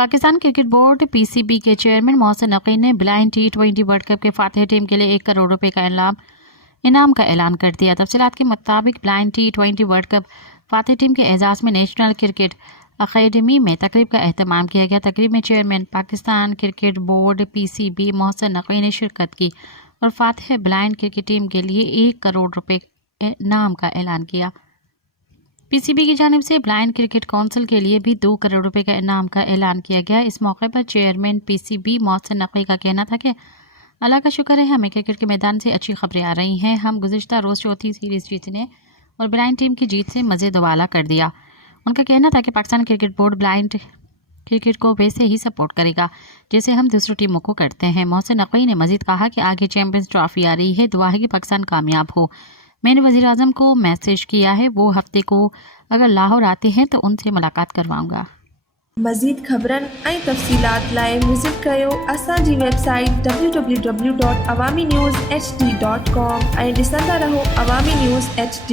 Pakistan cricket board PCB के chairman Mohsin Naqvi ने blind T20 world cup के फातिह टीम के लिए 1 करोड़ रुपए का इनाम का ऐलान कर दिया। तफसीलात के मुताबिक blind T20 world cup Fatih team के एजाज़ में नेशनल क्रिकेट अकेडमी में तकरीब का एहतमाम किया गया। तकरीब में chairman Pakistan cricket board PCB Mohsin Naqvi ने शिरकत की और फातिह ब्लाइंड क्रिकेट टीम के लिए 1 करोड़ रुपए इनाम का ऐलान किया। पीसीबी की जानिब से ब्लाइंड क्रिकेट काउंसिल के लिए भी 2 करोड़ रुपए का इनाम का ऐलान किया गया। इस मौके पर चेयरमैन पीसीबी मोहसिन नकवी का कहना था कि अल्लाह का शुक्र है हमें क्रिकेट के मैदान से अच्छी खबरें आ रही हैं। हम गुज़िश्ता रोज़ चौथी सीरीज़ जीतने और ब्लाइंड टीम की जीत से मज़े दुआला कर दिया। उनका कहना था कि Pakistan cricket board blind cricket को वैसे ही सपोर्ट करेगा जैसे हम दूसरी टीमों को करते हैं। मोहसिन नकवी ने मज़ीद कहा कि आगे चैम्पियंस ट्रॉफी आ रही है, दुआ है कि पाकिस्तान कामयाब हो। मैंने वज़ीर आज़म को मैसेज किया है, वो हफ्ते को अगर लाहौर आते हैं तो उनसे मुलाकात करवाऊंगा। मज़ीद ख़बरन ऐं तफ़सीलात लाइ विज़िट कयो असांजी वेबसाइट www.awamiNewsHD.com ऐं ॾिसंदा रहो अवामी न्यूज़ HD।